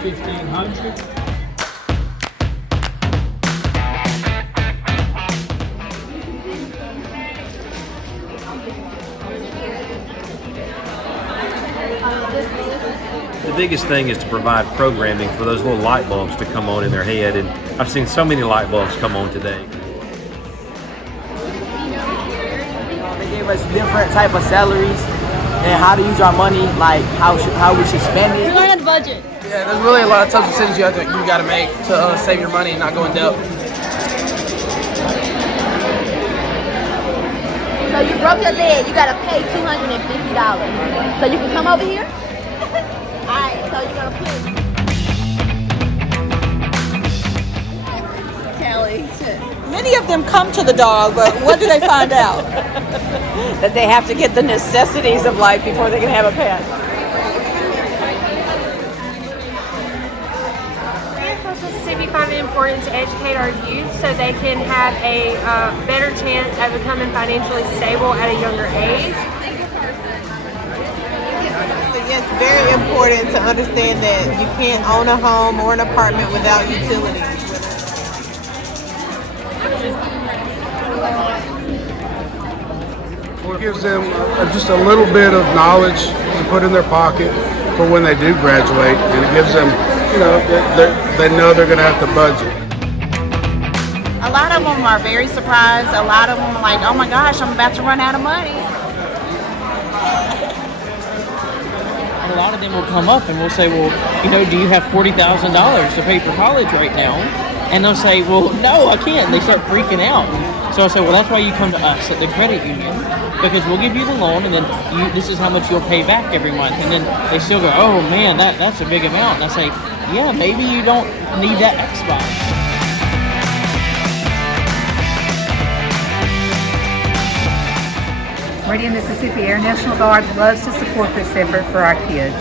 $1,500. The biggest thing is to provide programming for those little light bulbs to come on in their head, and I've seen so many light bulbs come on today. They gave us different type of salaries and how to use our money, like how we should spend it. We're going on the budget. Yeah, there's really a lot of tough decisions you got to make to save your money and not go in debt. So you broke your leg, you gotta pay $250. So you can come over here? Alright, so you're gonna pay. Kelly. Many of them come to the dog, but what do they find out? That they have to get the necessities of life before they can have a pet. We find it important to educate our youth so they can have a better chance at becoming financially stable at a younger age. It's very important to understand that you can't own a home or an apartment without utilities. It gives them just a little bit of knowledge to put in their pocket for when they do graduate, and it gives them, they know they're going to have to budget. A lot of them are very surprised. A lot of them are like, oh my gosh, I'm about to run out of money. A lot of them will come up and we'll say, well, do you have $40,000 to pay for college right now? And they'll say, well, no, I can't. And they start freaking out. So I say, well, that's why you come to us at the credit union, because we'll give you the loan, and then this is how much you'll pay back every month. And then they still go, oh man, that's a big amount. And I say, yeah, maybe you don't need that Xbox. Radio Mississippi Air National Guard loves to support this effort for our kids.